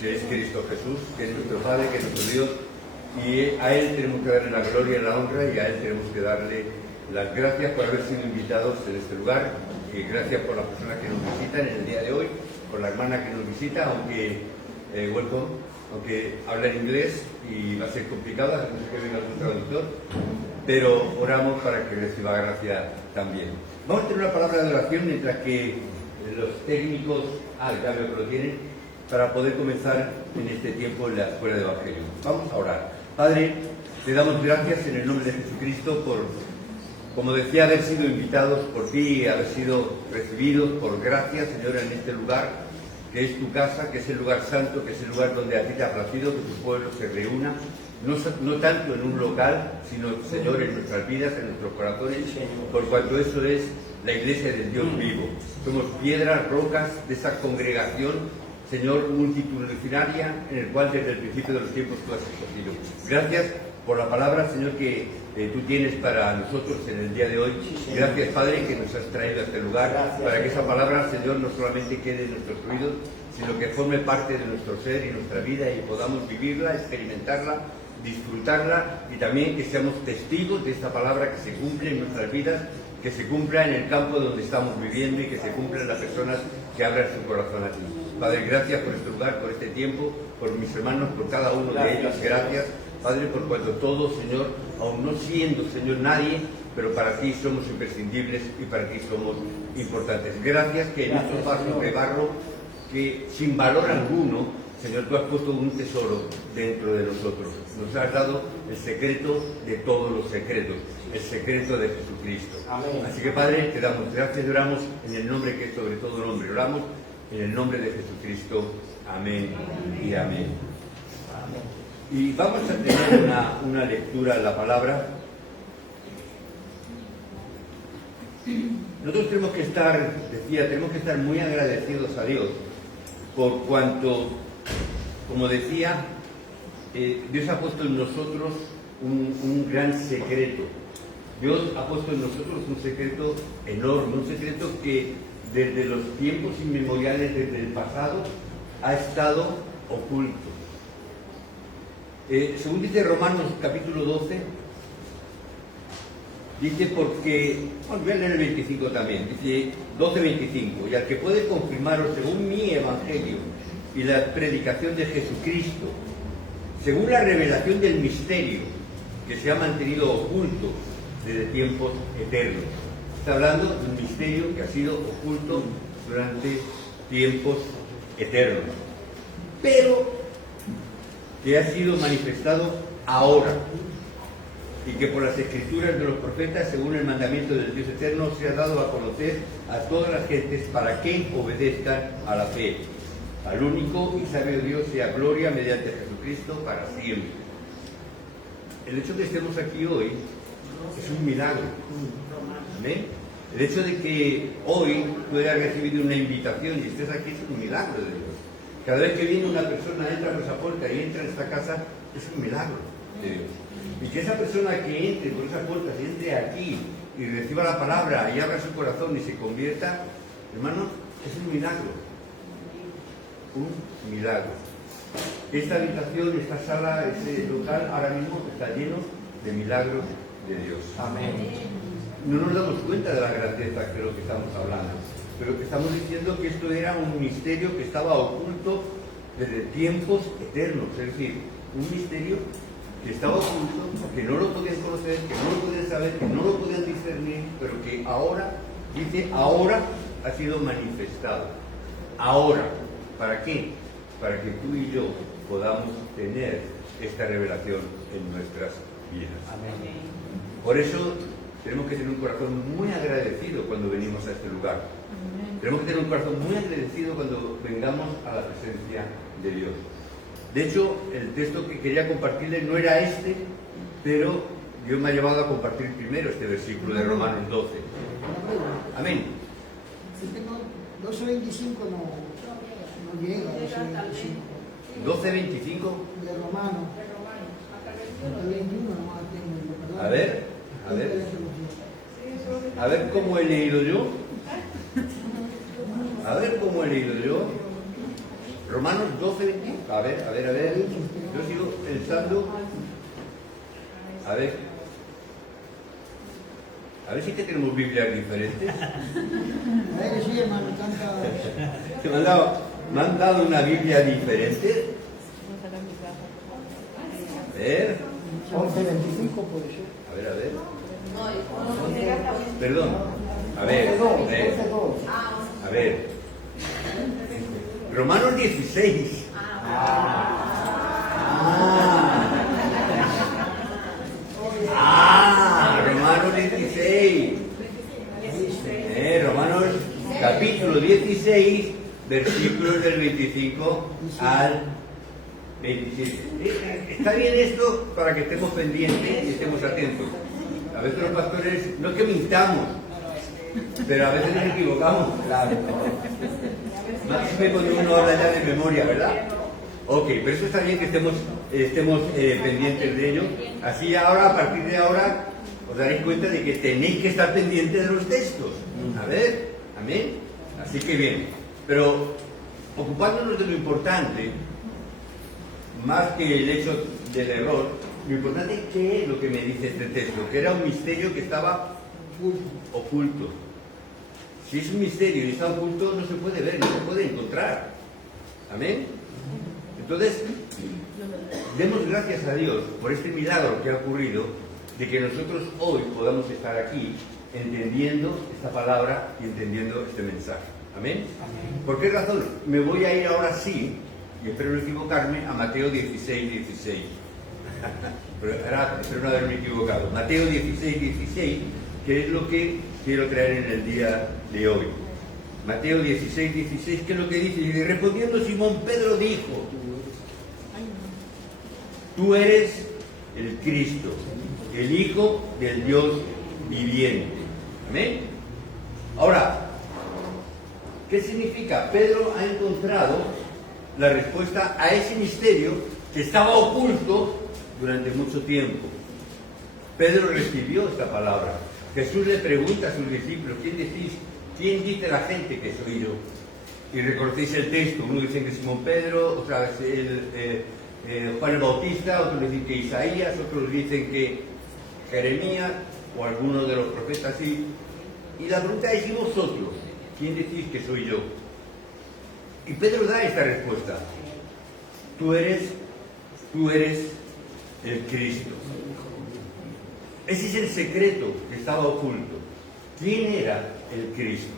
que es Cristo Jesús, que es nuestro Padre, que es nuestro Dios, y a Él tenemos que darle la gloria y la honra, y a Él tenemos que darle las gracias por haber sido invitados en este lugar, y gracias por las personas que nos visitan en el día de hoy, por la hermana que nos visita, aunque welcome, aunque habla en inglés y va a ser complicado, a no ser que venga algún traductor, pero oramos para que reciba gracia también. Vamos a tener una palabra de oración mientras que los técnicos, ya veo que lo tienen, para poder comenzar en este tiempo en la escuela de Evangelio. Vamos a orar. Padre, te damos gracias en el nombre de Jesucristo por, como decía, haber sido invitados por ti y haber sido recibidos por gracia, Señor, en este lugar, que es tu casa, que es el lugar santo, que es el lugar donde a ti te ha placido que tu pueblo se reúna, no tanto en un local, sino, Señor, en nuestras vidas, en nuestros corazones, por cuanto eso es la iglesia del Dios vivo. Somos piedras, rocas de esa congregación, Señor, multitudinaria, en el cual desde el principio de los tiempos tú has escogido. Gracias por la palabra, Señor, que tú tienes para nosotros en el día de hoy. Gracias, Padre, que nos has traído a este lugar, para que esa palabra, Señor, no solamente quede en nuestros oídos, sino que forme parte de nuestro ser y nuestra vida y podamos vivirla, experimentarla, disfrutarla, y también que seamos testigos de esta palabra que se cumple en nuestras vidas, que se cumpla en el campo donde estamos viviendo y que se cumpla en las personas que abran su corazón a ti. Padre, gracias por este lugar, por este tiempo, por mis hermanos, por cada uno de ellos. Gracias, Padre, por cuanto todos, Señor, aún no siendo, Señor, nadie, pero para ti somos imprescindibles y para ti somos importantes. Gracias que en estos vasos de barro, que sin valor alguno, Señor, tú has puesto un tesoro dentro de nosotros. Nos has dado el secreto de todos los secretos, el secreto de Jesucristo. Amén. Así que, Padre, te damos gracias y oramos en el nombre que es sobre todo nombre. Oramos en el nombre de Jesucristo. Amén y amén. Y vamos a tener una lectura de la palabra. Nosotros tenemos que estar muy agradecidos a Dios por cuanto, como decía, Dios ha puesto en nosotros un gran secreto. Dios ha puesto en nosotros un secreto enorme, un secreto que desde los tiempos inmemoriales, desde el pasado, ha estado oculto. Según dice Romanos capítulo 12, dice porque, bueno, voy a leer el 25 también, dice 12:25, y al que puede confirmaros según mi evangelio y la predicación de Jesucristo, según la revelación del misterio que se ha mantenido oculto desde tiempos eternos. Está hablando de un misterio que ha sido oculto durante tiempos eternos, pero que ha sido manifestado ahora, y que por las escrituras de los profetas, según el mandamiento del Dios eterno, se ha dado a conocer a todas las gentes para que obedezcan a la fe. Al único y sabio Dios sea gloria mediante Jesucristo para siempre. El hecho de que estemos aquí hoy es un milagro. ¿Amén? El hecho de que hoy tú hayas recibido una invitación y estés aquí es un milagro de Dios. Cada vez que viene una persona, entra por esa puerta y entra en esta casa, es un milagro de Dios. Y que esa persona que entre por esa puerta, se entre aquí y reciba la palabra y abra su corazón y se convierta, hermano, es un milagro. Un milagro. Esta habitación, esta sala, este local ahora mismo está lleno de milagros de Dios. Amén. No nos damos cuenta de la grandeza de lo que estamos hablando, pero que estamos diciendo que esto era un misterio que estaba oculto desde tiempos eternos, es decir, un misterio que estaba oculto, que no lo podían conocer, que no lo podían saber, que no lo podían discernir, pero que ahora, dice, ahora ha sido manifestado. Ahora, ¿para qué? Para que tú y yo podamos tener esta revelación en nuestras vidas. Amén. Por eso tenemos que tener un corazón muy agradecido cuando venimos a este lugar. Amén. Tenemos que tener un corazón muy agradecido cuando vengamos a la presencia de Dios. De hecho, el texto que quería compartirles no era este, pero Dios me ha llevado a compartir primero este versículo de Romanos 12. Amén. 12:25 no llega. 12:25 de Romanos. Hasta el 21 nomás tengo. A ver cómo he leído yo. Romanos 12, 21. A ver. Yo sigo pensando. A ver si que tenemos Biblias diferentes. A ver que sí, hermano, tanta... ¿Que me han dado una Biblia diferente? A ver. 11:25 puede ser. A ver. Perdón. A ver. Romanos 16. Romanos 16. Romanos capítulo 16, versículos del 25 al 27. Está bien esto para que estemos pendientes y estemos atentos. A veces los pastores, no es que mintamos, pero a veces nos equivocamos. Claro. Máxime cuando uno habla ya de memoria, ¿verdad? Ok, pero eso está bien que estemos pendientes de ello. Así ahora, a partir de ahora, os daréis cuenta de que tenéis que estar pendientes de los textos. A ver, amén. Así que bien, pero ocupándonos de lo importante, más que el hecho del error, lo importante es qué es lo que me dice este texto, que era un misterio que estaba oculto. Si es un misterio y está oculto, no se puede ver, no se puede encontrar. Amén. Entonces, demos gracias a Dios por este milagro que ha ocurrido, de que nosotros hoy podamos estar aquí entendiendo esta palabra y entendiendo este mensaje. Amén. ¿Por qué razón? Me voy a ir ahora sí, y espero no equivocarme, a Mateo 16, 16. Pero espero no haberme equivocado. Mateo 16, 16, que es lo que quiero traer en el día de hoy. Mateo 16, 16, ¿qué es lo que dice? Y respondiendo Simón Pedro dijo: tú eres el Cristo, el Hijo del Dios viviente. Amén. Ahora, ¿qué significa? Pedro ha encontrado la respuesta a ese misterio que estaba oculto durante mucho tiempo. Pedro recibió esta palabra. Jesús le pregunta a sus discípulos: ¿quién dice la gente que soy yo? Y recortéis el texto. Uno dice que Simón Pedro, otra vez Juan el Bautista, otros dicen que Isaías, otros dicen que Jeremías o alguno de los profetas. Y la pregunta es: ¿y vosotros? ¿Quién decís que soy yo? Y Pedro da esta respuesta: tú eres el Cristo. Ese es el secreto que estaba oculto. ¿Quién era el Cristo?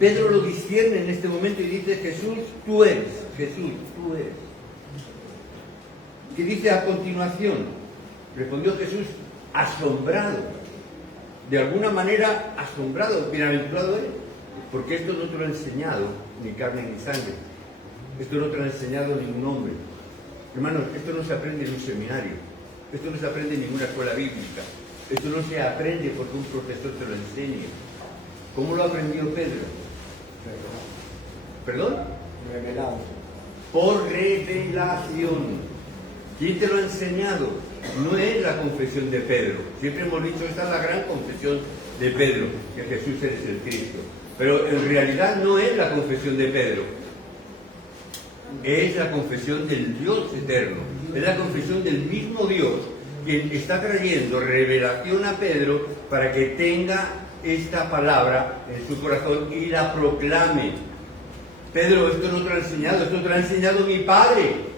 Pedro lo discierne en este momento y dice: Jesús, tú eres. ¿Qué dice a continuación? Respondió Jesús, asombrado. De alguna manera, asombrado. Bienaventurado eres, porque esto no te lo ha enseñado ni carne ni sangre. Esto no te lo ha enseñado ningún hombre. Hermanos, esto no se aprende en un seminario. Esto no se aprende en ninguna escuela bíblica. Esto no se aprende porque un profesor te lo enseñe. ¿Cómo lo aprendió Pedro? ¿Perdón? Revelado. Por revelación. ¿Quién te lo ha enseñado? No es la confesión de Pedro. Siempre hemos dicho, esta es la gran confesión de Pedro, que Jesús es el Cristo. Pero en realidad no es la confesión de Pedro. Es la confesión del Dios eterno. Es la confesión del mismo Dios quien está trayendo revelación a Pedro para que tenga esta palabra en su corazón y la proclame. Pedro, esto no te lo ha enseñado, esto te lo ha enseñado mi Padre.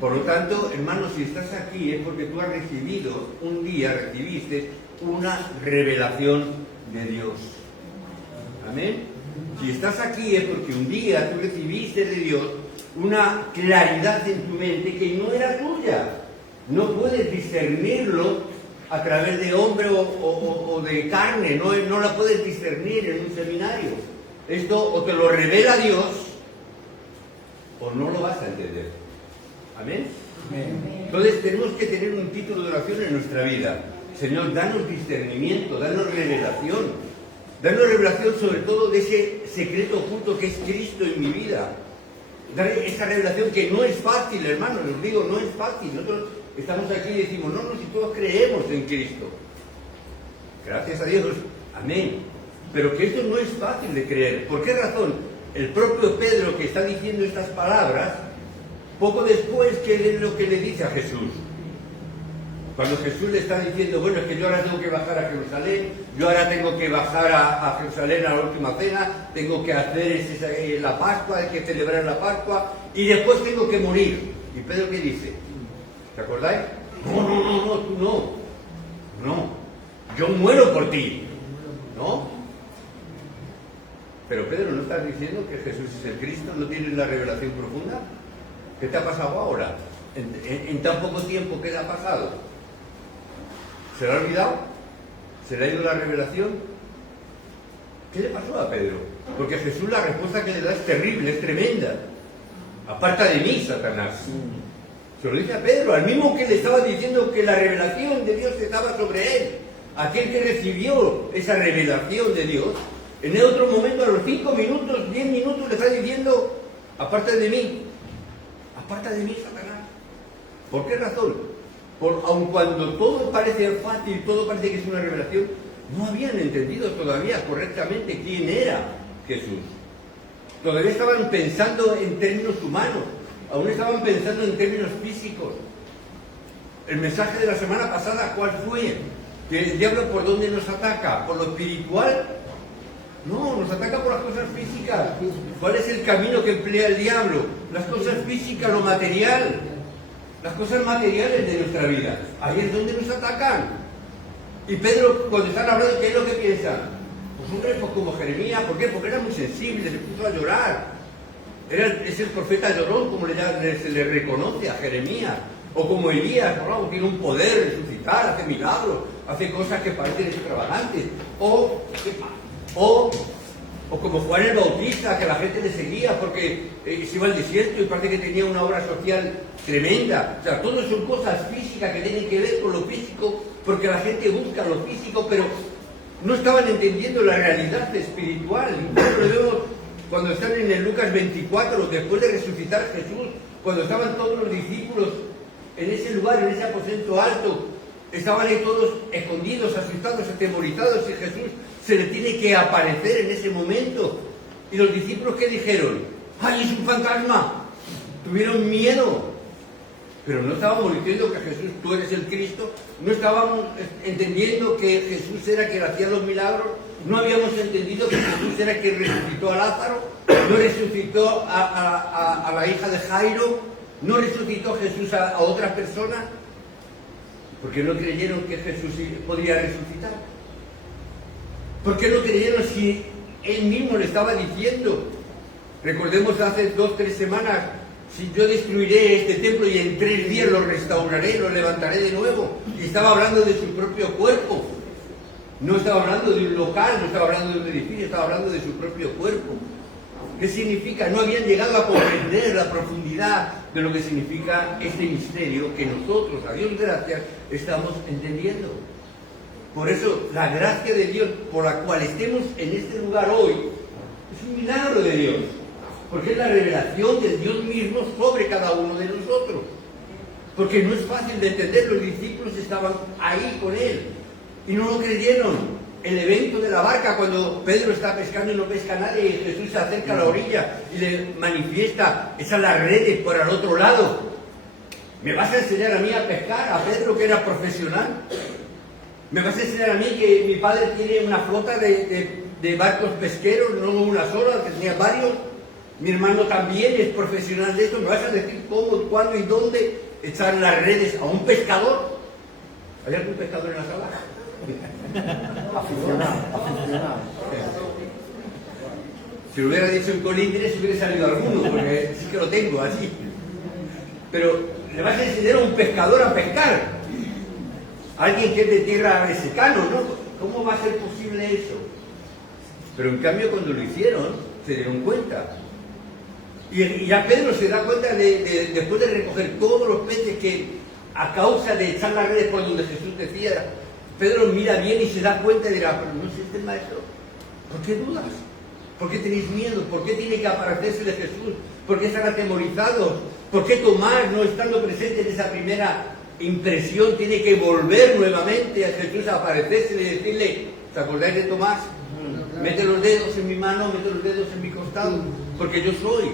Por lo tanto, hermano, si estás aquí es porque tú has recibido, un día recibiste una revelación de Dios. Amén. Si estás aquí es porque un día tú recibiste de Dios una claridad en tu mente que no era tuya. No puedes discernirlo a través de hombre o de carne, no la puedes discernir en un seminario. Esto o te lo revela Dios o no lo vas a entender. ¿Amén? Entonces tenemos que tener un título de oración en nuestra vida. Señor, danos discernimiento, danos revelación. Danos revelación sobre todo de ese secreto oculto que es Cristo en mi vida. Dar esa revelación que no es fácil, hermano, les digo, no es fácil. Nosotros estamos aquí y decimos, no, si todos creemos en Cristo. Gracias a Dios, amén. pero que esto no es fácil de creer. ¿Por qué razón? El propio Pedro, que está diciendo estas palabras, poco después, ¿qué es lo que le dice a Jesús? Cuando Jesús le está diciendo, bueno, es que yo ahora tengo que bajar a Jerusalén, yo ahora tengo que bajar a Jerusalén a la última cena, tengo que hacer la Pascua, hay que celebrar la Pascua, y después tengo que morir. ¿Y Pedro qué dice? ¿Te acordáis? No, tú no, yo muero por ti, ¿no? Pero Pedro, ¿no estás diciendo que Jesús es el Cristo? ¿No tienes la revelación profunda? ¿Qué te ha pasado ahora? En tan poco tiempo, ¿qué le ha pasado? ¿Se le ha olvidado? ¿Se le ha ido la revelación? ¿Qué le pasó a Pedro? Porque Jesús, la respuesta que le da es terrible, es tremenda. Aparta de mí, Satanás. Se lo dice a Pedro, al mismo que le estaba diciendo que la revelación de Dios estaba sobre él. Aquel que recibió esa revelación de Dios, en el otro momento, a los 5 minutos, 10 minutos, le está diciendo, aparta de mí, Satanás. ¿Por qué razón? Aun cuando todo parece fácil, todo parece que es una revelación, no habían entendido todavía correctamente quién era Jesús. Todavía estaban pensando en términos humanos, aún estaban pensando en términos físicos. El mensaje de la semana pasada, ¿cuál fue? Que el diablo, ¿por dónde nos ataca? ¿Por lo espiritual? No, nos ataca por las cosas físicas. ¿Cuál es el camino que emplea el diablo? Las cosas físicas, lo material. Las cosas materiales de nuestra vida. Ahí es donde nos atacan. Y Pedro, cuando están hablando, ¿qué es lo que piensan? Pues hombre, pues como Jeremías. ¿Por qué? Porque era muy sensible, se puso a llorar. Es el profeta llorón, como se le reconoce a Jeremías. O como Elías, ¿no? Tiene un poder de resucitar, hace milagros, hace cosas que parecen extravagantes. O como Juan el Bautista, que la gente le seguía porque se iba al desierto y parece que tenía una obra social tremenda. O sea, todo son cosas físicas que tienen que ver con lo físico, porque la gente busca lo físico, pero no estaban entendiendo la realidad espiritual. Incluso lo vemos cuando están en el Lucas 24, después de resucitar Jesús, cuando estaban todos los discípulos en ese lugar, en ese aposento alto, estaban ahí todos escondidos, asustados, atemorizados, y Jesús se le tiene que aparecer en ese momento. Y los discípulos, ¿qué dijeron? ¡Ay, es un fantasma! Tuvieron miedo. Pero no estábamos diciendo que Jesús, tú eres el Cristo. No estábamos entendiendo que Jesús era quien hacía los milagros. No habíamos entendido que Jesús era quien resucitó a Lázaro. No resucitó a la hija de Jairo. No resucitó Jesús a otras personas. Porque no creyeron que Jesús podría resucitar. ¿Por qué no creyeron si él mismo le estaba diciendo? Recordemos hace 2 o 3 semanas, si yo destruiré este templo y en 3 días lo restauraré, lo levantaré de nuevo. Y estaba hablando de su propio cuerpo. No estaba hablando de un local, no estaba hablando de un edificio, estaba hablando de su propio cuerpo. ¿Qué significa? No habían llegado a comprender la profundidad de lo que significa este misterio que nosotros, a Dios gracias, estamos entendiendo. Por eso, la gracia de Dios por la cual estemos en este lugar hoy es un milagro de Dios, porque es la revelación del Dios mismo sobre cada uno de nosotros. Porque no es fácil de entender, los discípulos estaban ahí con él y no lo creyeron. El evento de la barca, cuando Pedro está pescando y no pesca nadie, y Jesús se acerca a la orilla y le manifiesta, echas las redes por al otro lado. ¿Me vas a enseñar a mí a pescar? A Pedro, que era profesional. ¿Me vas a enseñar a mí que mi padre tiene una flota de barcos pesqueros, no una sola, que tenía varios? Mi hermano también es profesional de esto. ¿Me vas a decir cómo, cuándo y dónde echar las redes a un pescador? ¿Hay algún pescador en la sala? Aficionado. Si lo hubiera dicho en colindres hubiera salido alguno, porque sí que lo tengo así. Pero le vas a enseñar a un pescador a pescar. Alguien que es de tierra de secano, ¿no? ¿Cómo va a ser posible eso? Pero en cambio cuando lo hicieron, se dieron cuenta. Y ya Pedro se da cuenta después de recoger todos los peces que a causa de echar las redes por donde Jesús decía, Pedro mira bien y se da cuenta y dirá, pero no es este maestro. ¿Por qué dudas? ¿Por qué tenéis miedo? ¿Por qué tiene que aparecerse de Jesús? ¿Por qué están atemorizados? ¿Por qué Tomás, no estando presente en esa primera impresión, tiene que volver nuevamente a Jesús a aparecerse y decirle, ¿Os acordáis de Tomás? Mete los dedos en mi mano, mete los dedos en mi costado, porque yo soy.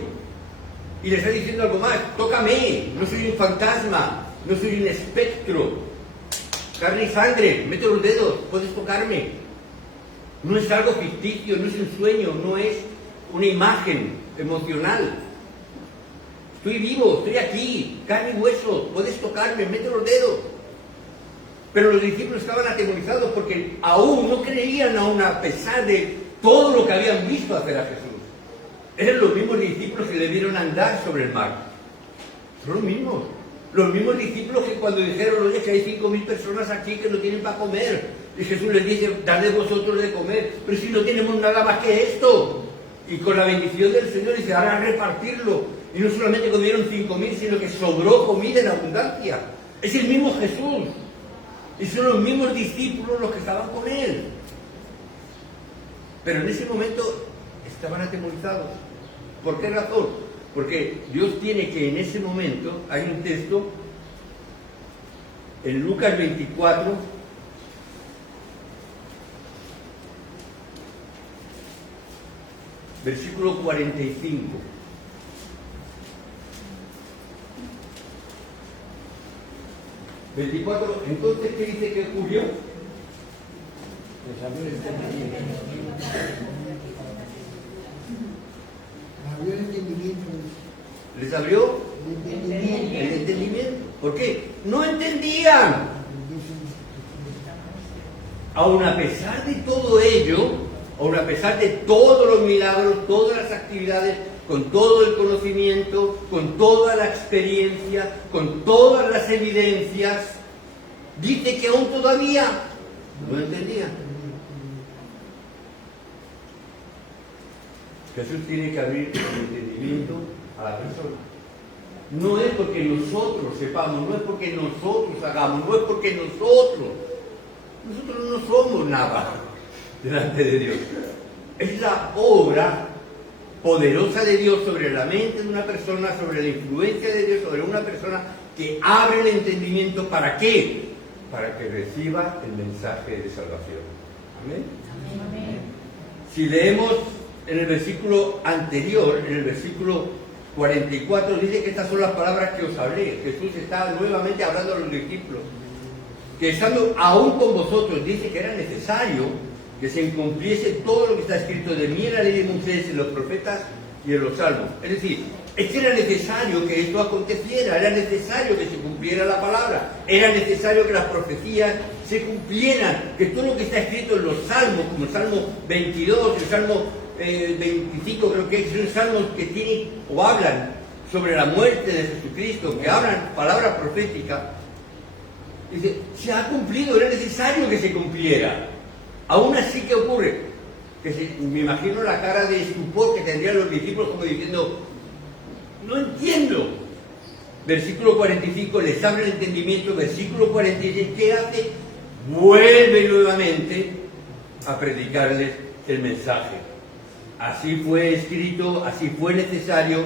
Y le está diciendo algo más, tócame, no soy un fantasma, no soy un espectro, carne y sangre, mete los dedos, puedes tocarme. No es algo ficticio, no es un sueño, no es una imagen emocional. Estoy vivo, estoy aquí, carne y hueso, puedes tocarme, mete los dedos. Pero los discípulos estaban atemorizados porque aún no creían a pesar de todo lo que habían visto hacer a Jesús. Eran los mismos discípulos que le vieron andar sobre el mar. Son los mismos. Los mismos discípulos que cuando dijeron, oye, que hay 5.000 personas aquí que no tienen para comer. Y Jesús les dice, dadle vosotros de comer. Pero si no tenemos nada más que esto. Y con la bendición del Señor dice, ahora repartirlo. Y no solamente comieron 5.000, sino que sobró comida en abundancia. Es el mismo Jesús. Y son los mismos discípulos los que estaban con él. Pero en ese momento estaban atemorizados. ¿Por qué razón? Porque Dios tiene que en ese momento, hay un texto en Lucas 24, versículo 45. Entonces, ¿qué dice que ocurrió? Les abrió el entendimiento. ¿Les abrió el entendimiento? ¿Por qué? No entendían. Aun a pesar de todo ello, aun a pesar de todos los milagros, todas las actividades, con todo el conocimiento, con toda la experiencia, con todas las evidencias, dice que aún todavía no entendían. Jesús tiene que abrir el entendimiento a la persona. No es porque nosotros sepamos, no es porque nosotros hagamos, no es porque nosotros no somos nada delante de Dios. Es la obra poderosa de Dios sobre la mente de una persona, sobre la influencia de Dios sobre una persona, que abre el entendimiento. ¿Para qué? Para que reciba el mensaje de salvación. ¿Amén? Amén. Si leemos en el versículo anterior, en el versículo 44, dice que estas son las palabras que os hablé. Jesús está nuevamente hablando a los discípulos, que estando aún con vosotros, dice que era necesario que se cumpliese todo lo que está escrito de mí en la ley de Moisés, en los profetas y en los salmos. Es decir, es que era necesario que esto aconteciera, era necesario que se cumpliera la palabra, era necesario que las profecías se cumplieran, que todo lo que está escrito en los salmos, como el Salmo 22, el Salmo 25, creo que son salmos que tienen o hablan sobre la muerte de Jesucristo, que hablan palabras proféticas, dice, se ha cumplido, era necesario que se cumpliera. Aún así, ¿qué ocurre? Me imagino la cara de estupor que tendrían los discípulos como diciendo, no entiendo. Versículo 45, les abre el entendimiento. Versículo 46, ¿qué hace? Vuelve nuevamente a predicarles el mensaje. Así fue escrito, así fue necesario,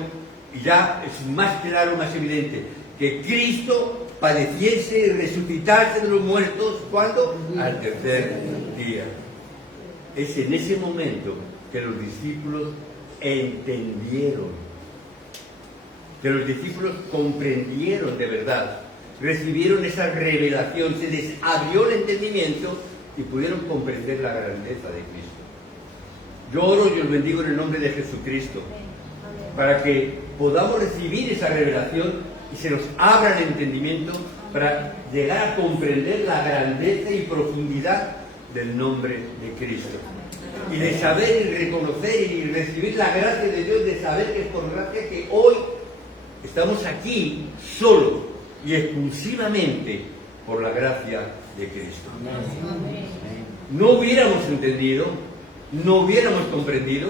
y ya es más claro, más evidente, que Cristo padeciese y resucitase de los muertos, ¿cuándo? Al tercer día. Es en ese momento que los discípulos entendieron, que los discípulos comprendieron de verdad, recibieron esa revelación, se les abrió el entendimiento y pudieron comprender la grandeza de Cristo. Yo oro y os bendigo en el nombre de Jesucristo, para que podamos recibir esa revelación y se nos abra el entendimiento para llegar a comprender la grandeza y profundidad del nombre de Cristo. Y de saber y reconocer y recibir la gracia de Dios, de saber que es por gracia que hoy estamos aquí solo y exclusivamente por la gracia de Cristo. No hubiéramos entendido, no hubiéramos comprendido,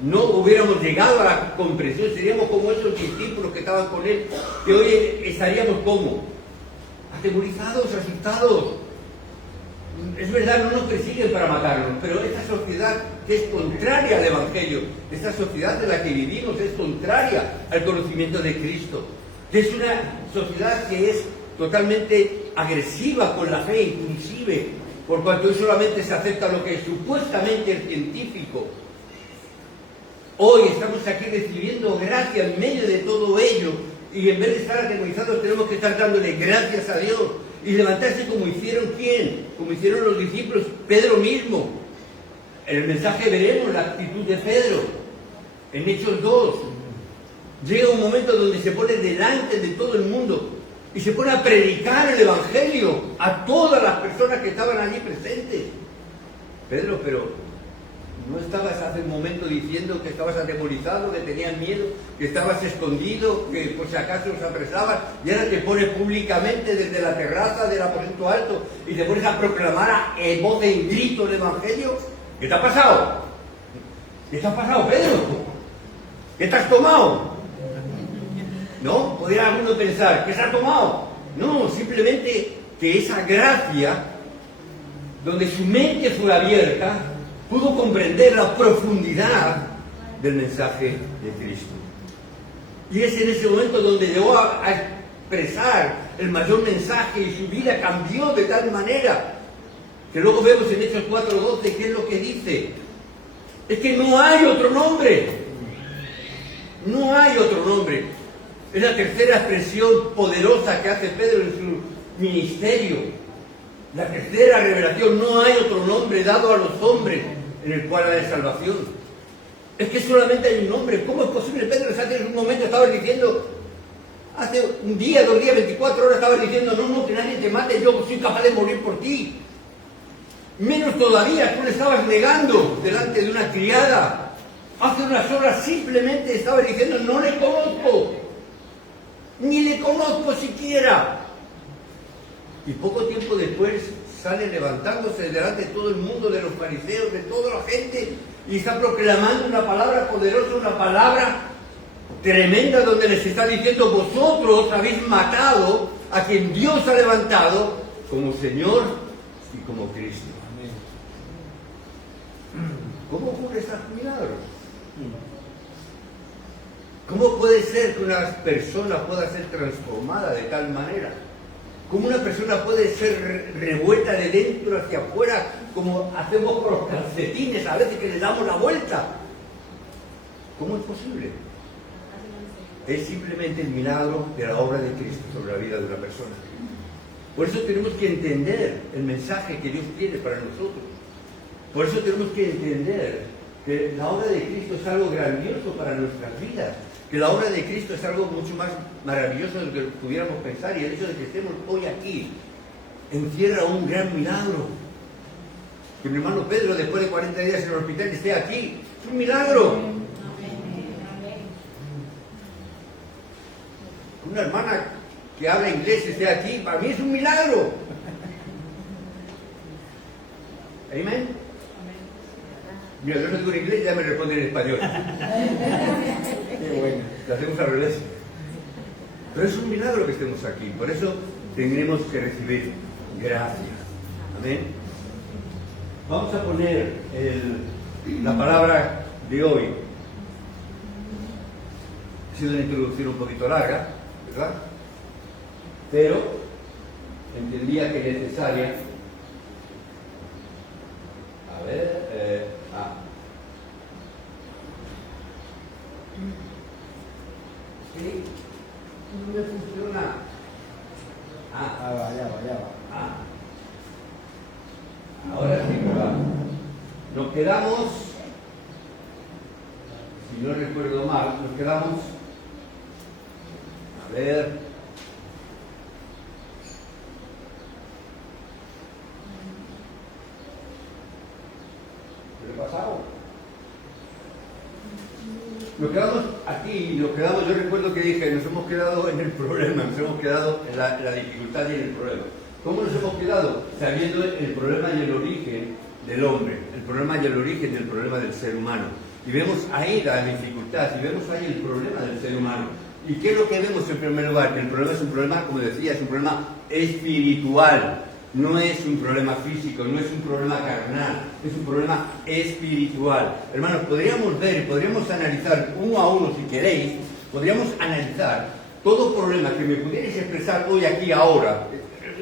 no hubiéramos llegado a la comprensión, seríamos como esos discípulos que estaban con él, que hoy estaríamos como atemorizados, asustados. Es verdad, no nos persiguen para matarnos, pero esta sociedad que es contraria al Evangelio, esta sociedad de la que vivimos es contraria al conocimiento de Cristo, que es una sociedad que es totalmente agresiva con la fe, inclusive por cuanto hoy solamente se acepta lo que es supuestamente el científico. Hoy estamos aquí recibiendo gracia en medio de todo ello, y en vez de estar atemorizados tenemos que estar dándole gracias a Dios y levantarse como hicieron ¿quién? Como hicieron los discípulos, Pedro mismo. En el mensaje veremos la actitud de Pedro. En Hechos 2 llega un momento donde se pone delante de todo el mundo y se pone a predicar el Evangelio a todas las personas que estaban allí presentes. Pedro, pero ¿no estabas hace un momento diciendo que estabas atemorizado, que tenías miedo, que estabas escondido, que por si acaso los apresaban? Y ahora te pones públicamente desde la terraza del aposento alto y te pones a proclamar en voz en grito el Evangelio. ¿Qué te ha pasado? ¿Qué te ha pasado, Pedro? ¿Qué te has tomado? ¿No? Podría alguno pensar, ¿qué se ha tomado? No, simplemente que esa gracia, donde su mente fue abierta, pudo comprender la profundidad del mensaje de Cristo. Y es en ese momento donde llegó a expresar el mayor mensaje y su vida cambió de tal manera que luego vemos en Hechos 4:12 qué es lo que dice. Es que no hay otro nombre. No hay otro nombre. Es la tercera expresión poderosa que hace Pedro en su ministerio. La tercera revelación: no hay otro nombre dado a los hombres en el cual hay salvación. Es que solamente hay un nombre. ¿Cómo es posible? Pedro, en un momento estaba diciendo, hace un día, 2 días, 24 horas, estaba diciendo, no, que nadie te mate, yo soy capaz de morir por ti. Menos todavía, tú le estabas negando delante de una criada. Hace unas horas simplemente estaba diciendo, no le conozco, ni le conozco siquiera. Y poco tiempo después sale levantándose delante de todo el mundo, de los fariseos, de toda la gente, y está proclamando una palabra poderosa, una palabra tremenda, donde les está diciendo, vosotros habéis matado a quien Dios ha levantado como Señor y como Cristo. ¿Cómo ocurre estos milagros? ¿Cómo puede ser que una persona pueda ser transformada de tal manera? ¿Cómo una persona puede ser revuelta de dentro hacia afuera, como hacemos con los calcetines a veces que le damos la vuelta? ¿Cómo es posible? Es simplemente el milagro de la obra de Cristo sobre la vida de una persona. Por eso tenemos que entender el mensaje que Dios tiene para nosotros. Por eso tenemos que entender que la obra de Cristo es algo grandioso para nuestras vidas, que la obra de Cristo es algo mucho más maravilloso de lo que pudiéramos pensar, y el hecho de que estemos hoy aquí encierra un gran milagro. Que mi hermano Pedro, después de 40 días en el hospital, esté aquí, es un milagro. Una hermana que habla inglés esté aquí, para mí es un milagro. ¿Amén? Mira, yo no digo en inglés, ya me responde en español. Qué bueno, lo hacemos al revés. Pero es un milagro que estemos aquí, por eso tenemos que recibir gracia. Amén. Vamos a poner la palabra de hoy. Ha sido una introducción un poquito larga, ¿verdad? Pero entendía que es necesaria. A ver, sí, no me funciona. Ya va. Ahora sí, ¿verdad? Nos quedamos, si no recuerdo mal, a ver, ¿qué le ha pasado? Nos quedamos aquí, yo recuerdo que dije, nos hemos quedado en el problema, nos hemos quedado en la dificultad y en el problema. ¿Cómo nos hemos quedado? Sabiendo el problema y el origen del hombre, el problema y el origen del problema del ser humano. Y vemos ahí la dificultad, y vemos ahí el problema del ser humano. ¿Y qué es lo que vemos en primer lugar? Que el problema es un problema, como decía, es un problema espiritual. No es un problema físico, no es un problema carnal, es un problema espiritual. Hermanos, podríamos ver, podríamos analizar uno a uno, si queréis, podríamos analizar todo problema que me pudierais expresar hoy, aquí, ahora.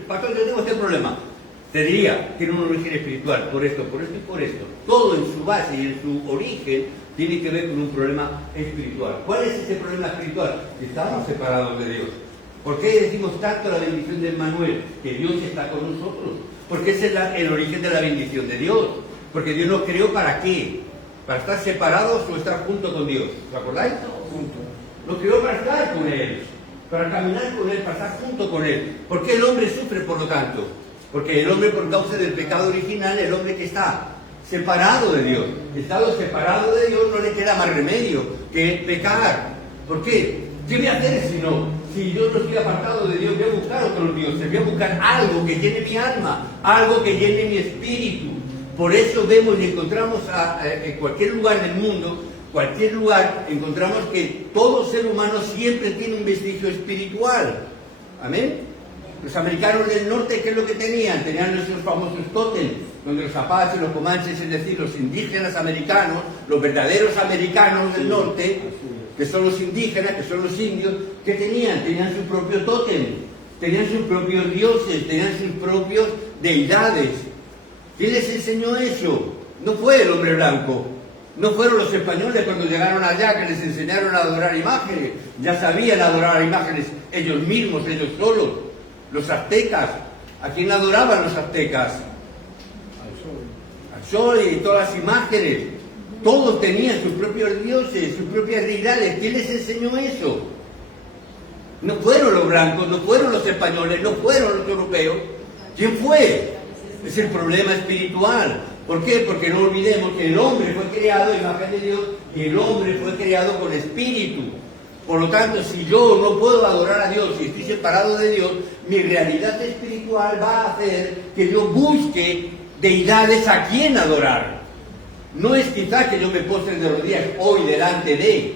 Pastor, yo tengo este problema. te diría, tiene un origen espiritual, por esto y por esto. Todo en su base y en su origen tiene que ver con un problema espiritual. ¿Cuál es ese problema espiritual? Que estamos separados de Dios. ¿Por qué decimos tanto la bendición de Emmanuel? Que Dios está con nosotros. Porque ese es el origen de la bendición de Dios. Porque Dios nos creó ¿para qué? ¿Para estar separados o estar junto con Dios? ¿Os acordáis? Nos creó para estar con Él, para caminar con Él, para estar junto con Él. ¿Por qué el hombre sufre, por lo tanto? Porque el hombre, por causa del pecado original, el hombre que está separado de Dios, estado separado de Dios, no le queda más remedio que pecar. ¿Por qué? ¿Qué voy a hacer si yo no estoy apartado de Dios? Voy a buscar otros dioses, voy a buscar algo que llene mi alma, algo que llene mi espíritu. Por eso vemos y encontramos en cualquier lugar del mundo, cualquier lugar, encontramos que todo ser humano siempre tiene un vestigio espiritual. ¿Amén? Los americanos del norte, ¿qué es lo que tenían? Tenían esos famosos tótems, donde los apaches, los comanches, es decir, los indígenas americanos, los verdaderos americanos del norte, que son los indígenas, que son los indios, ¿qué tenían? Tenían su propio tótem, tenían sus propios dioses, tenían sus propios deidades. ¿Quién les enseñó eso? No fue el hombre blanco, no fueron los españoles cuando llegaron allá que les enseñaron a adorar imágenes, ya sabían adorar imágenes ellos mismos, ellos solos. Los aztecas, ¿a quién adoraban los aztecas? Al sol y todas las imágenes. Todos tenían sus propios dioses, sus propias deidades. ¿Quién les enseñó eso? No fueron los blancos, no fueron los españoles, no fueron los europeos. ¿Quién fue? Es el problema espiritual. ¿Por qué? Porque no olvidemos que el hombre fue creado a imagen de Dios y el hombre fue creado con espíritu. Por lo tanto, si yo no puedo adorar a Dios y estoy separado de Dios, mi realidad espiritual va a hacer que yo busque deidades a quien adorar. No es quizá que yo me postre de rodillas hoy delante de.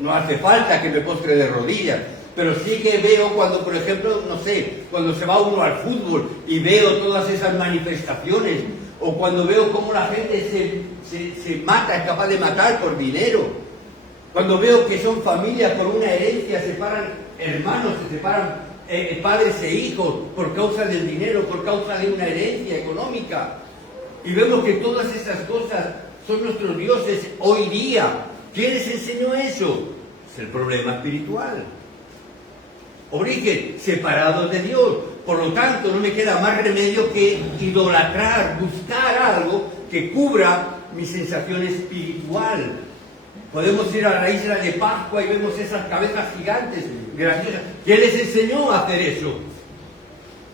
No hace falta que me postre de rodillas. Pero sí que veo cuando, por ejemplo, no sé, cuando se va uno al fútbol y veo todas esas manifestaciones, o cuando veo cómo la gente se mata, es capaz de matar por dinero. Cuando veo que son familias por una herencia, se separan hermanos, se separan padres e hijos por causa del dinero, por causa de una herencia económica. Y vemos que todas esas cosas son nuestros dioses hoy día. ¿Quién les enseñó eso? Es el problema espiritual. Origen, separados de Dios. Por lo tanto, no me queda más remedio que idolatrar, buscar algo que cubra mi sensación espiritual. Podemos ir a la isla de Pascua y vemos esas cabezas gigantes, graciosas. ¿Quién les enseñó a hacer eso?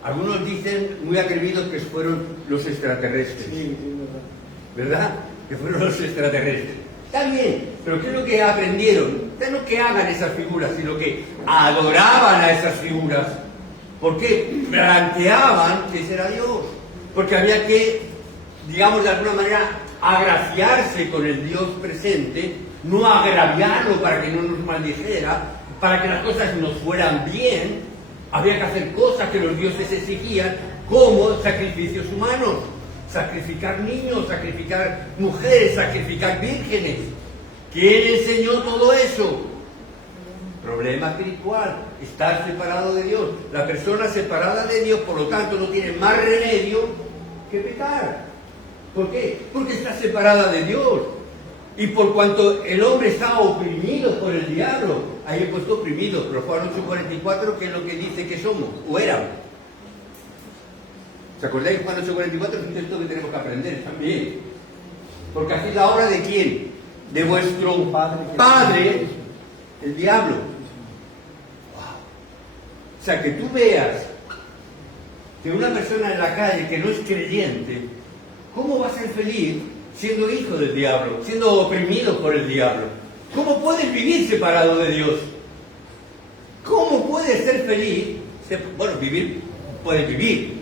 Algunos dicen, muy atrevidos, que fueron los extraterrestres. Sí, ¿Verdad? Que fueron los extraterrestres. Está bien, pero ¿qué es lo que aprendieron? No es lo que hagan esas figuras, sino que adoraban a esas figuras. ¿Por qué? Planteaban que ese era Dios. Porque había que, digamos de alguna manera, agraciarse con el Dios presente, no agraviarlo para que no nos maldijera, para que las cosas nos fueran bien. Había que hacer cosas que los dioses exigían, como sacrificios humanos, sacrificar niños, sacrificar mujeres, sacrificar vírgenes. ¿Quién enseñó todo eso? Problema espiritual, estar separado de Dios. La persona separada de Dios, por lo tanto, no tiene más remedio que pecar. ¿Por qué? Porque está separada de Dios. Y por cuanto el hombre está oprimido por el diablo, ahí he puesto oprimido, pero Juan 8:44, que es lo que dice que somos, o éramos. ¿Se acordáis? Juan 8:44 es un texto que tenemos que aprender también. Porque así es la obra de quién? De vuestro padre, el diablo. Wow. O sea, que tú veas que una persona en la calle que no es creyente, ¿cómo va a ser feliz siendo hijo del diablo, siendo oprimido por el diablo? ¿Cómo puedes vivir separado de Dios? ¿Cómo puedes ser feliz? Bueno, puedes vivir,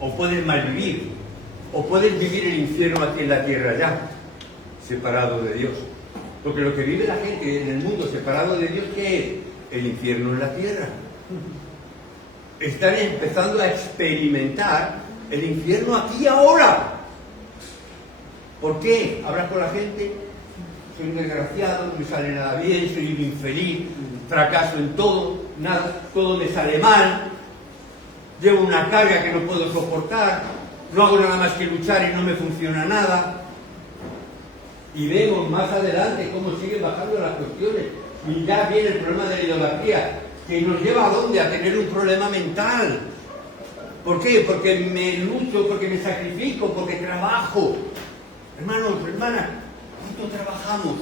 o puedes malvivir, o puedes vivir el infierno aquí en la tierra ya, separado de Dios. Porque lo que vive la gente en el mundo separado de Dios, ¿qué es? El infierno en la tierra. Están empezando a experimentar el infierno aquí y ahora. ¿Por qué? Hablas con la gente, soy un desgraciado, no me sale nada bien, soy un infeliz, fracaso en todo, nada, todo me sale mal. llevo una carga que no puedo soportar, no hago nada más que luchar y no me funciona nada. Y vemos más adelante cómo siguen bajando las cuestiones. Y ya viene el problema de la idolatría, que nos lleva a dónde? A tener un problema mental. ¿Por qué? Porque me lucho, porque me sacrifico, porque trabajo. Hermanos, hermanas, ¿cuánto trabajamos?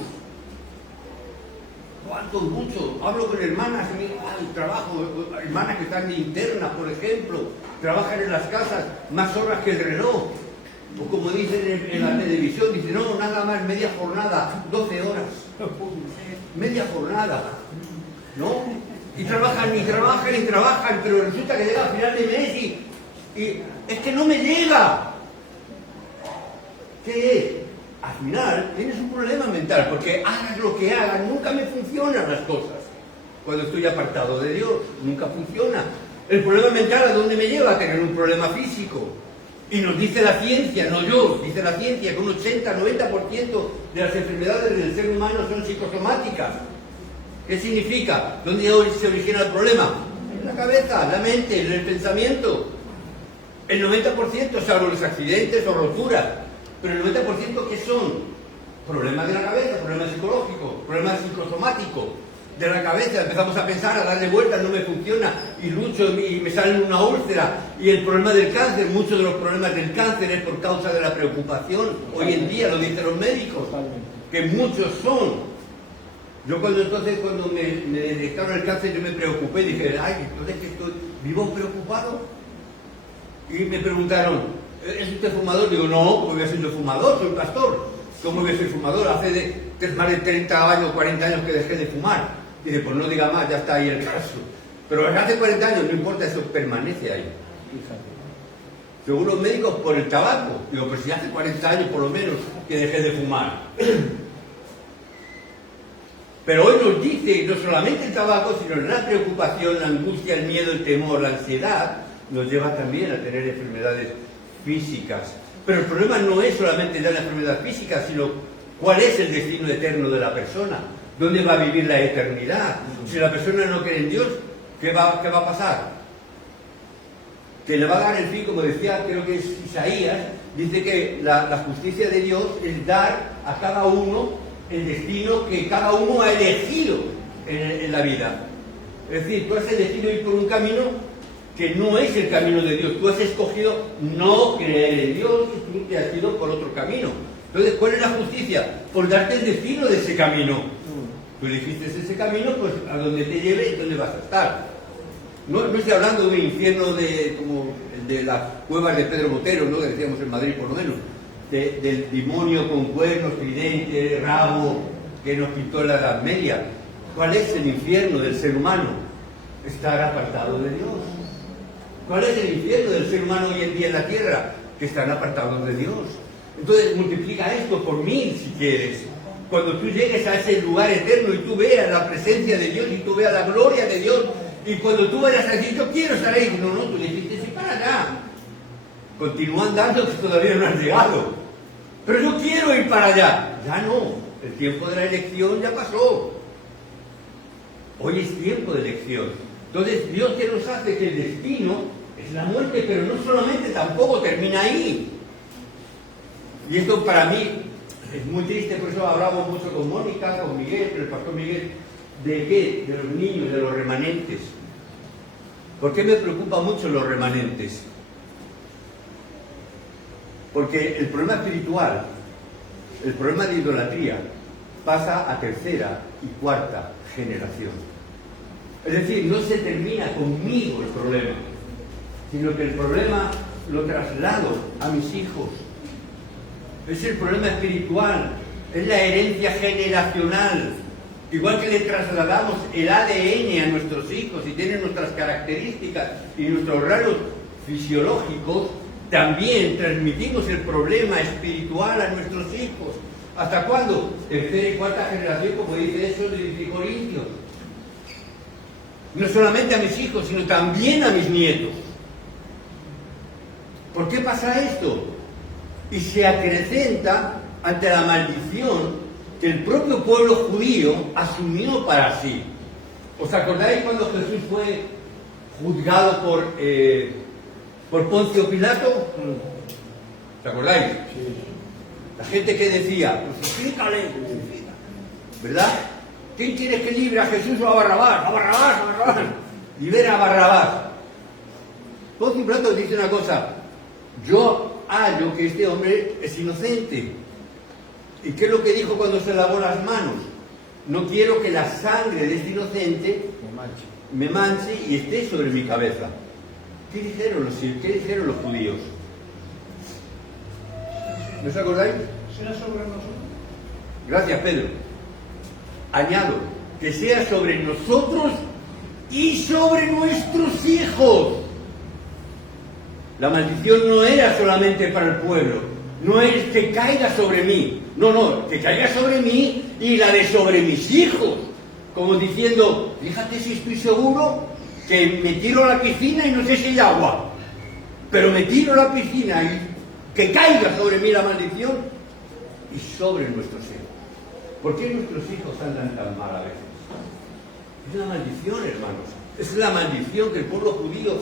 ¿Cuánto? Mucho. Hablo con hermanas y me dicen, ay, trabajo, hermanas que están de internas, por ejemplo, trabajan en las casas más horas que el reloj. O como dicen en la televisión, dicen, no, nada más, media jornada, 12 horas. Media jornada, ¿no? Y trabajan, y trabajan, y trabajan, pero resulta que llega a final de mes y es que no me llega. ¿Qué es? Al final tienes un problema mental, porque hagas lo que hagas, nunca me funcionan las cosas. Cuando estoy apartado de Dios, nunca funciona. El problema mental, ¿a dónde me lleva? A tener un problema físico. Y nos dice la ciencia, no yo, dice la ciencia que un 80-90% de las enfermedades del ser humano son psicosomáticas. ¿Qué significa? ¿Dónde se origina el problema? En la cabeza, la mente, en el pensamiento. El 90%, salvo los accidentes o roturas. Pero el 90%, ¿qué son? Problemas de la cabeza, problemas psicológicos, problemas psicosomáticos. De la cabeza empezamos a pensar, a darle vueltas, no me funciona, y lucho y me sale una úlcera. Y el problema del cáncer, muchos de los problemas del cáncer es por causa de la preocupación. Hoy en día, lo dicen los médicos, que muchos son. Yo cuando me detectaron el cáncer, yo me preocupé, dije, ay, entonces que estoy vivo preocupado. Y me preguntaron, ¿es usted fumador? Digo, no, pues voy a ser fumador, soy pastor. ¿Cómo voy a ser fumador? Hace más de 30 años, 40 años que dejé de fumar. Dice, pues no diga más, ya está ahí el caso. Pero hace 40 años, no importa, eso permanece ahí. Según los médicos, por el tabaco. Digo, pues si hace 40 años por lo menos que dejé de fumar. Pero hoy nos dice, no solamente el tabaco, sino la preocupación, la angustia, el miedo, el temor, la ansiedad, nos lleva también a tener enfermedades físicas. Pero el problema no es solamente ya la enfermedad física, sino cuál es el destino eterno de la persona. ¿Dónde va a vivir la eternidad? Si la persona no cree en Dios, ¿qué va a pasar? Que le va a dar el fin, como decía, creo que es Isaías, dice que la justicia de Dios es dar a cada uno el destino que cada uno ha elegido en la vida. Es decir, tú has elegido ir por un camino que no es el camino de Dios. Tú has escogido no creer en Dios y tú te has ido por otro camino. Entonces, ¿cuál es la justicia? Por darte el destino de ese camino. Tú elegiste ese camino, pues a donde te lleve, ¿dónde vas a estar? No estoy hablando de un infierno como el de las cuevas de Pedro Botero, ¿no? Que decíamos en Madrid por lo menos. Del demonio con cuernos, tridente, rabo, que nos pintó en la Edad Media. ¿Cuál es el infierno del ser humano? Estar apartado de Dios. ¿Cuál es el infierno del ser humano hoy en día en la tierra? Que están apartados de Dios. Entonces multiplica esto por 1000 si quieres. Cuando tú llegues a ese lugar eterno y tú veas la presencia de Dios y tú veas la gloria de Dios, y cuando tú vayas a decir, yo quiero estar ahí, no, tú dijiste, sí, para allá. Continúa andando que todavía no has llegado. Pero yo quiero ir para allá. Ya no, el tiempo de la elección ya pasó. Hoy es tiempo de elección. Entonces Dios que nos hace que el destino es la muerte, pero no solamente tampoco termina ahí. Y esto para mí es muy triste, por eso hablamos mucho con Mónica, con Miguel, con el pastor Miguel, ¿de qué? De los niños, de los remanentes. ¿Por qué me preocupa mucho los remanentes? Porque el problema espiritual, el problema de idolatría, pasa a tercera y cuarta generación. Es decir, no se termina conmigo el problema, sino que el problema lo traslado a mis hijos. Es el problema espiritual, es la herencia generacional. Igual que le trasladamos el ADN a nuestros hijos y tienen nuestras características y nuestros rasgos fisiológicos, también transmitimos el problema espiritual a nuestros hijos. ¿Hasta cuándo? Tercera y cuarta generación, como dice eso de Corintios. No solamente a mis hijos, sino también a mis nietos. ¿Por qué pasa esto? Y se acrecenta ante la maldición que el propio pueblo judío asumió para sí. ¿Os acordáis cuando Jesús fue juzgado por por Poncio Pilato. ¿Te acordáis? Sí. La gente que decía, crucifícale, ¿verdad? ¿Quién quieres que libre, a Jesús o a Barrabás? A Barrabás, a Barrabás. Libera a Barrabás. Poncio Pilato dice una cosa: yo hallo que este hombre es inocente. ¿Y qué es lo que dijo cuando se lavó las manos? No quiero que la sangre de este inocente me manche y esté sobre mi cabeza. ¿Qué dijeron los judíos? ¿No os acordáis? ¿Será sobre nosotros? Gracias, Pedro. Añado, que sea sobre nosotros y sobre nuestros hijos. La maldición no era solamente para el pueblo, no es que caiga sobre mí, no, que caiga sobre mí y la de sobre mis hijos. Como diciendo, fíjate si estoy seguro que me tiro a la piscina y no sé si hay agua, pero me tiro a la piscina y que caiga sobre mí la maldición y sobre nuestros hijos. ¿Por qué nuestros hijos andan tan mal a veces? Es la maldición, hermanos. Es la maldición que el pueblo judío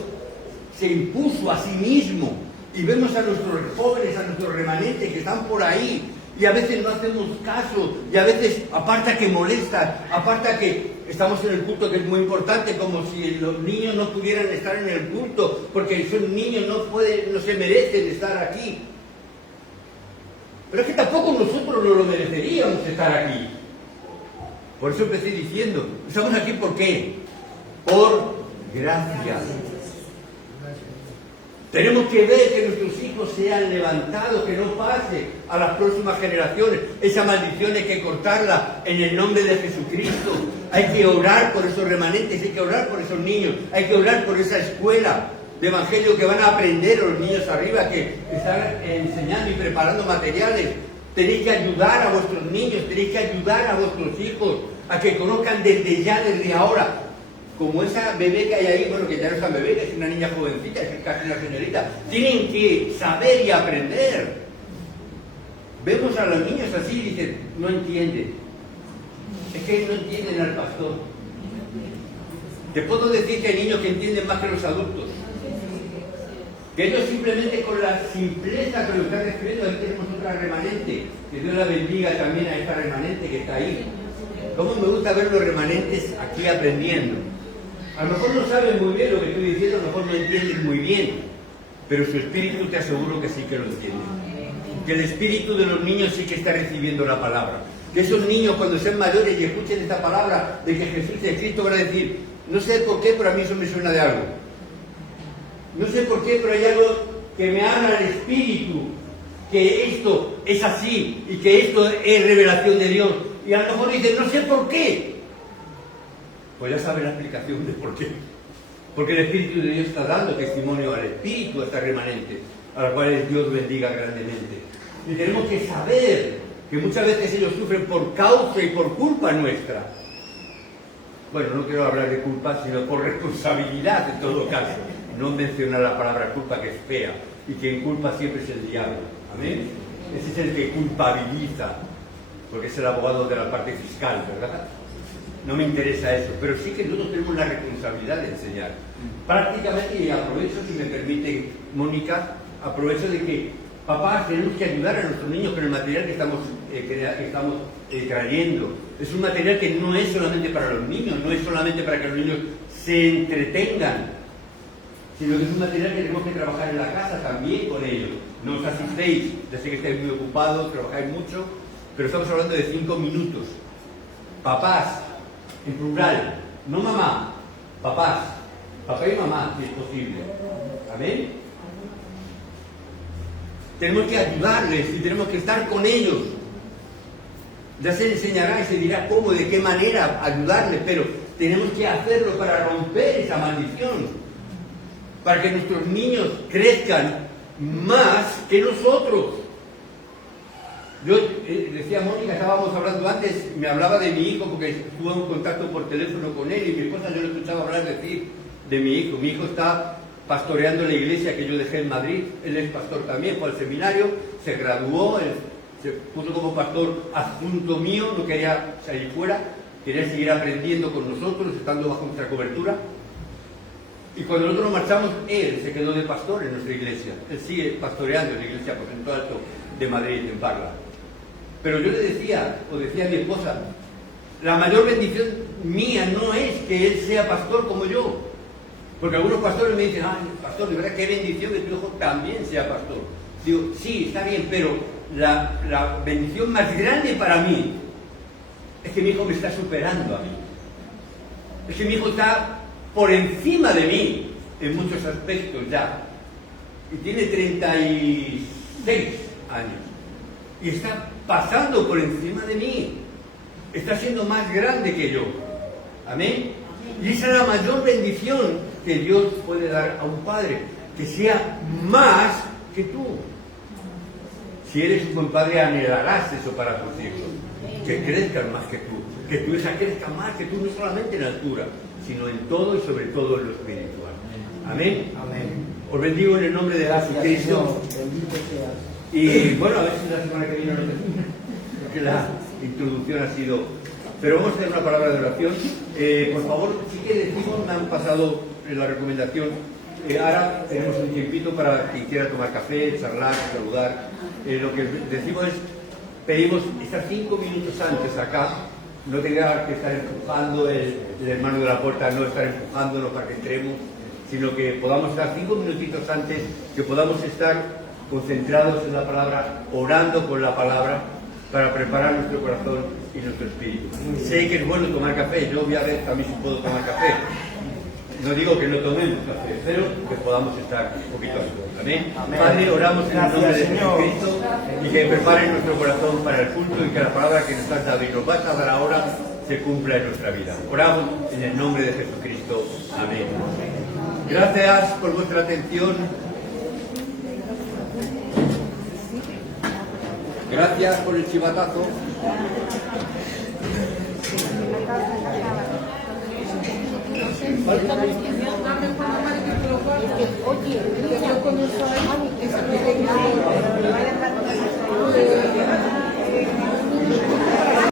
se impuso a sí mismo. Y vemos a nuestros jóvenes, a nuestros remanentes que están por ahí, y a veces no hacemos caso, y a veces, aparte que molestan, aparte que estamos en el culto, que es muy importante, como si los niños no pudieran estar en el culto, porque son niños, no se merecen estar aquí. Pero es que tampoco nosotros no lo mereceríamos estar aquí. Por eso empecé diciendo, estamos aquí ¿por qué? Por gracia. Tenemos que ver que nuestros hijos sean levantados, que no pase a las próximas generaciones. Esa maldición hay que cortarla en el nombre de Jesucristo. Hay que orar por esos remanentes, hay que orar por esos niños, hay que orar por esa escuela de evangelio que van a aprender los niños arriba, que están enseñando y preparando materiales. Tenéis que ayudar a vuestros niños, tenéis que ayudar a vuestros hijos a que conozcan desde ya, desde ahora. Como esa bebé que hay ahí, bueno, que ya no es tan bebé, es una niña jovencita, es casi una señorita, tienen que saber y aprender. Vemos a los niños así y dicen, no entienden. Es que no entienden al pastor. Te puedo decir que hay niños que entienden más que los adultos. Que ellos simplemente con la simpleza que lo están escribiendo, ahí tenemos otra remanente. Que Dios la bendiga también a esta remanente que está ahí. ¿Cómo me gusta ver los remanentes aquí aprendiendo? A lo mejor no saben muy bien lo que estoy diciendo, a lo mejor no entienden muy bien, pero su espíritu te aseguro que sí que lo entiende. Que el espíritu de los niños sí que está recibiendo la palabra. Que esos niños cuando sean mayores y escuchen esta palabra de que Jesús es Cristo van a decir, no sé por qué, pero a mí eso me suena de algo. No sé por qué, pero hay algo que me habla el espíritu, que esto es así y que esto es revelación de Dios. Y a lo mejor dicen, no sé por qué. Pues ya sabe la explicación de por qué. Porque el Espíritu de Dios está dando testimonio al Espíritu, a esta remanente, a la cual Dios bendiga grandemente. Y tenemos que saber que muchas veces ellos sufren por causa y por culpa nuestra. Bueno, no quiero hablar de culpa, sino por responsabilidad en todo caso. No mencionar la palabra culpa, que es fea, y quien culpa siempre es el diablo. Amén. Ese es el que culpabiliza, porque es el abogado de la parte fiscal, ¿verdad? No me interesa eso, pero sí que nosotros tenemos la responsabilidad de enseñar. Prácticamente, y aprovecho, si me permite, Mónica, aprovecho de que papás tenemos que ayudar a nuestros niños con el material que estamos trayendo. Es un material que no es solamente para los niños, no es solamente para que los niños se entretengan, sino que es un material que tenemos que trabajar en la casa también con ellos. No os asustéis, ya sé que estáis muy ocupados, trabajáis mucho, pero estamos hablando de 5 minutos. Papás, en plural, no mamá, papás, papá y mamá, si es posible. ¿Amén? Tenemos que ayudarles y tenemos que estar con ellos. Ya se enseñará y se dirá cómo, de qué manera ayudarles, pero tenemos que hacerlo para romper esa maldición, para que nuestros niños crezcan más que nosotros. Yo decía, Mónica, estábamos hablando antes, me hablaba de mi hijo porque estuve en contacto por teléfono con él y mi esposa, yo le escuchaba hablar decir de mi hijo. Mi hijo está pastoreando la iglesia que yo dejé en Madrid, él es pastor también, fue al seminario, se graduó, él se puso como pastor adjunto mío, no quería salir fuera, quería seguir aprendiendo con nosotros, estando bajo nuestra cobertura. Y cuando nosotros marchamos, él se quedó de pastor en nuestra iglesia. Él sigue pastoreando en la iglesia Aposento Alto de Madrid, en Parla. Pero yo le decía, o decía a mi esposa, la mayor bendición mía no es que él sea pastor como yo. Porque algunos pastores me dicen, ay, pastor, de verdad qué bendición que tu hijo también sea pastor. Digo, sí, está bien, pero la bendición más grande para mí es que mi hijo me está superando a mí. Es que mi hijo está por encima de mí en muchos aspectos ya. Y tiene 36 años. Y está pasando por encima de mí. Está siendo más grande que yo. Amén. Y esa es la mayor bendición que Dios puede dar a un padre, que sea más que tú. Si eres un buen padre, anhelarás eso para tus hijos, que crezcan más que tú, que tu hija crezca más que tú, no solamente en altura, sino en todo y sobre todo en lo espiritual. Amén. Amén. Os bendigo en el nombre de Jesucristo. Bendito seas. Y bueno, a ver si la semana que viene no termina, porque la introducción ha sido... Pero vamos a hacer una palabra de oración. Por favor, sí que decimos, me han pasado la recomendación. Ahora tenemos un tiempito para quien quiera tomar café, charlar, saludar. Lo que decimos es, pedimos estar 5 minutos antes acá, no tenga que estar empujando el hermano de la puerta, no estar empujándonos para que entremos, sino que podamos estar 5 minutitos antes, que podamos estar concentrados en la palabra, orando con la palabra, para preparar nuestro corazón y nuestro espíritu. Sé que es bueno tomar café, yo voy a ver también si puedo tomar café. No digo que no tomemos café, pero que podamos estar un poquito así. Amén. Amén. Padre, oramos en el nombre de Señor. Jesucristo y que prepare nuestro corazón para el culto y que la palabra que nos has dado y nos vas a dar ahora se cumpla en nuestra vida. Oramos en el nombre de Jesucristo. Amén. Gracias por vuestra atención. Gracias por el chivatazo. Oye, yo con eso